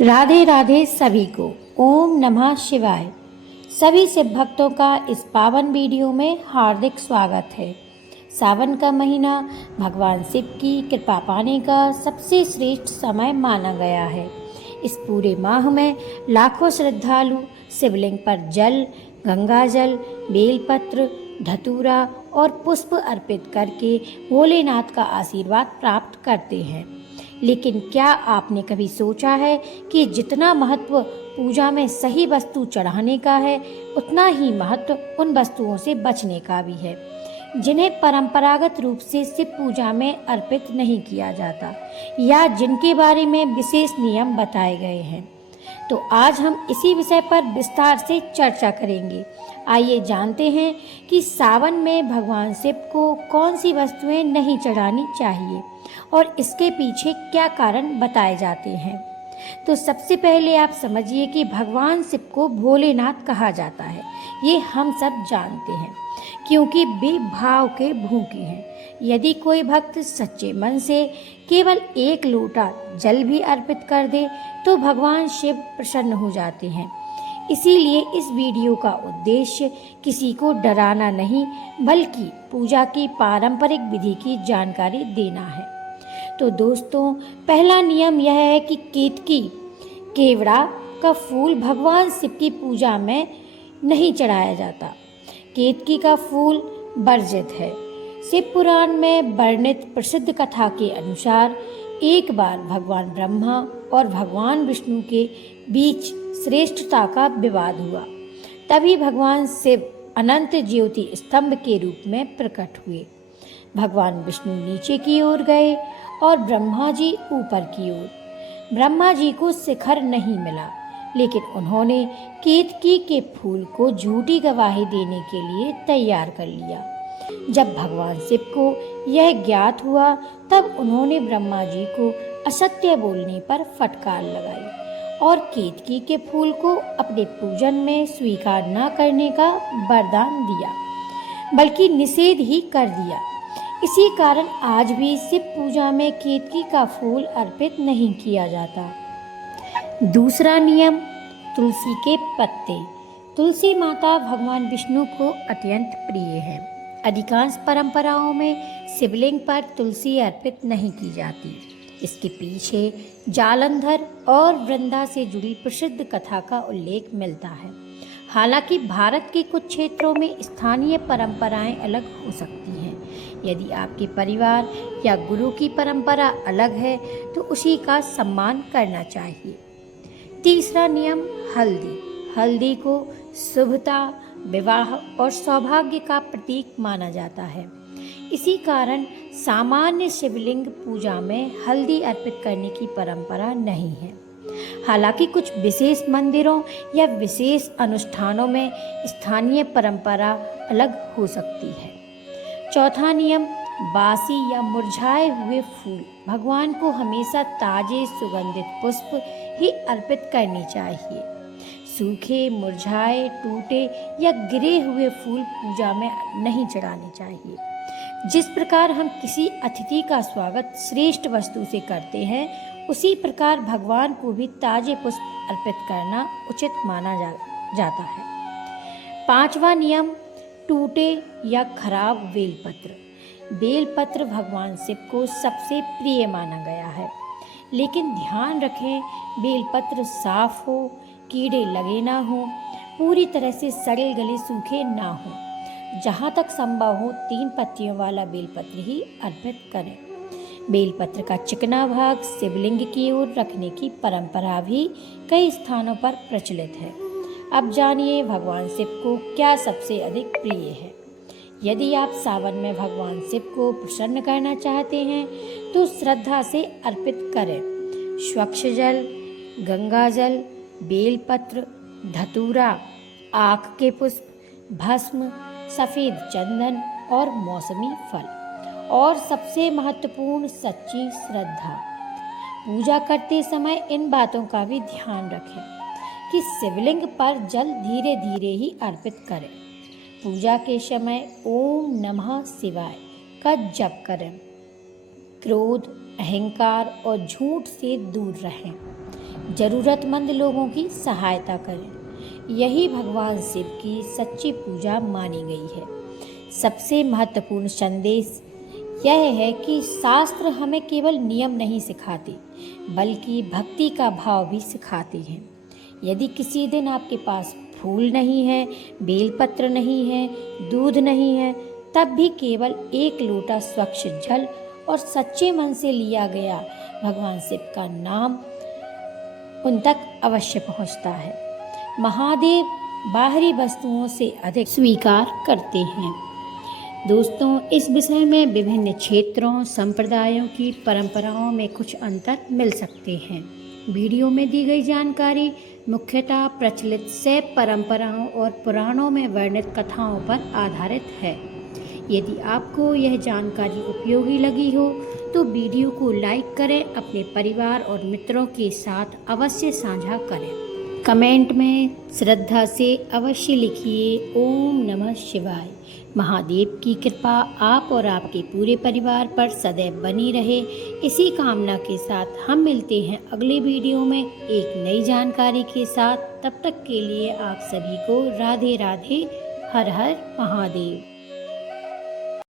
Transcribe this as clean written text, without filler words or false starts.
राधे राधे सभी को। ओम नमः शिवाय। सभी शिव भक्तों का इस पावन वीडियो में हार्दिक स्वागत है। सावन का महीना भगवान शिव की कृपा पाने का सबसे श्रेष्ठ समय माना गया है। इस पूरे माह में लाखों श्रद्धालु शिवलिंग पर जल, गंगा जल, बेलपत्र, धतूरा और पुष्प अर्पित करके भोलेनाथ का आशीर्वाद प्राप्त करते हैं। लेकिन क्या आपने कभी सोचा है कि जितना महत्व पूजा में सही वस्तु चढ़ाने का है, उतना ही महत्व उन वस्तुओं से बचने का भी है जिन्हें परंपरागत रूप से शिव पूजा में अर्पित नहीं किया जाता या जिनके बारे में विशेष नियम बताए गए हैं। तो आज हम इसी विषय पर विस्तार से चर्चा करेंगे। आइए जानते हैं कि सावन में भगवान शिव को कौन सी वस्तुएं नहीं चढ़ानी चाहिए और इसके पीछे क्या कारण बताए जाते हैं। तो सबसे पहले आप समझिए कि भगवान शिव को भोलेनाथ कहा जाता है। ये हम सब जानते हैं क्योंकि वे भाव के भूखे हैं। यदि कोई भक्त सच्चे मन से केवल एक लोटा जल भी अर्पित कर दे तो भगवान शिव प्रसन्न हो जाते हैं। इसीलिए इस वीडियो का उद्देश्य किसी को डराना नहीं, बल्कि पूजा की पारंपरिक विधि की जानकारी देना है। तो दोस्तों, पहला नियम यह है कि केतकी, केवड़ा का फूल भगवान शिव की पूजा में नहीं चढ़ाया जाता। केतकी का फूल वर्जित है। शिव पुराण में वर्णित प्रसिद्ध कथा के अनुसार एक बार भगवान ब्रह्मा और भगवान विष्णु के बीच श्रेष्ठता का विवाद हुआ। तभी भगवान शिव अनंत ज्योति स्तंभ के रूप में प्रकट हुए। भगवान विष्णु नीचे की ओर गए और ब्रह्मा जी ऊपर की ओर। ब्रह्मा जी को शिखर नहीं मिला, लेकिन उन्होंने केतकी के फूल को झूठी गवाही देने के लिए तैयार कर लिया। जब भगवान शिव को यह ज्ञात हुआ, तब उन्होंने ब्रह्मा जी को असत्य बोलने पर फटकार लगाई और केतकी के फूल को अपने पूजन में स्वीकार न करने का वरदान दिया, बल्कि निषेध ही कर दिया। इसी कारण आज भी शिव पूजा में केतकी का फूल अर्पित नहीं किया जाता। दूसरा नियम, तुलसी के पत्ते। तुलसी माता भगवान विष्णु को अत्यंत प्रिय है। अधिकांश परंपराओं में शिवलिंग पर तुलसी अर्पित नहीं की जाती। इसके पीछे जालंधर और वृंदा से जुड़ी प्रसिद्ध कथा का उल्लेख मिलता है। हालांकि भारत के कुछ क्षेत्रों में स्थानीय परंपराएं अलग हो सकती हैं। यदि आपके परिवार या गुरु की परंपरा अलग है तो उसी का सम्मान करना चाहिए। तीसरा नियम, हल्दी। हल्दी को शुभता, विवाह और सौभाग्य का प्रतीक माना जाता है। इसी कारण सामान्य शिवलिंग पूजा में हल्दी अर्पित करने की परंपरा नहीं है। हालांकि कुछ विशेष मंदिरों या विशेष अनुष्ठानों में स्थानीय परंपरा अलग हो सकती है। चौथा नियम, बासी या मुरझाए हुए फूल। भगवान को हमेशा ताजे सुगंधित पुष्प ही अर्पित करने चाहिए। सूखे, मुरझाए, टूटे या गिरे हुए फूल पूजा में नहीं चढ़ाने चाहिए। जिस प्रकार हम किसी अतिथि का स्वागत श्रेष्ठ वस्तु से करते हैं, उसी प्रकार भगवान को भी ताजे पुष्प अर्पित करना उचित माना जाता है। पांचवा नियम, टूटे या खराब बेलपत्र। बेलपत्र भगवान शिव को सबसे प्रिय माना गया है, लेकिन ध्यान रखें बेलपत्र साफ हो, कीड़े लगे ना हो, पूरी तरह से सड़े गले सूखे ना हो। जहाँ तक संभव हो 3 पत्तियों वाला बेलपत्र ही अर्पित करें। बेलपत्र का चिकना भाग शिवलिंग की ओर रखने की परंपरा भी कई स्थानों पर प्रचलित है। अब जानिए भगवान शिव को क्या सबसे अधिक प्रिय है। यदि आप सावन में भगवान शिव को प्रसन्न करना चाहते हैं तो श्रद्धा से अर्पित करें। स्वच्छ जल, गंगा जल, बेलपत्र, धतूरा, आक के पुष्प, भस्म, सफ़ेद चंदन और मौसमी फल, और सबसे महत्वपूर्ण सच्ची श्रद्धा। पूजा करते समय इन बातों का भी ध्यान रखें कि शिवलिंग पर जल धीरे धीरे ही अर्पित करें। पूजा के समय ओम नमः शिवाय का जप करें। क्रोध, अहंकार और झूठ से दूर रहें। ज़रूरतमंद लोगों की सहायता करें। यही भगवान शिव की सच्ची पूजा मानी गई है। सबसे महत्वपूर्ण संदेश यह है कि शास्त्र हमें केवल नियम नहीं सिखाते, बल्कि भक्ति का भाव भी सिखाते हैं। यदि किसी दिन आपके पास फूल नहीं है, बेलपत्र नहीं है, दूध नहीं है, तब भी केवल एक लोटा स्वच्छ जल और सच्चे मन से लिया गया भगवान शिव का नाम उन तक अवश्य पहुंचता है। महादेव बाहरी वस्तुओं से अधिक स्वीकार करते हैं। दोस्तों, इस विषय में विभिन्न क्षेत्रों, संप्रदायों की परंपराओं में कुछ अंतर मिल सकते हैं। वीडियो में दी गई जानकारी मुख्यतः प्रचलित शैव परंपराओं और पुराणों में वर्णित कथाओं पर आधारित है। यदि आपको यह जानकारी उपयोगी लगी हो तो वीडियो को लाइक करें, अपने परिवार और मित्रों के साथ अवश्य साझा करें। कमेंट में श्रद्धा से अवश्य लिखिए ओम नमः शिवाय। महादेव की कृपा आप और आपके पूरे परिवार पर सदैव बनी रहे, इसी कामना के साथ हम मिलते हैं अगले वीडियो में एक नई जानकारी के साथ। तब तक के लिए आप सभी को राधे राधे, हर हर महादेव।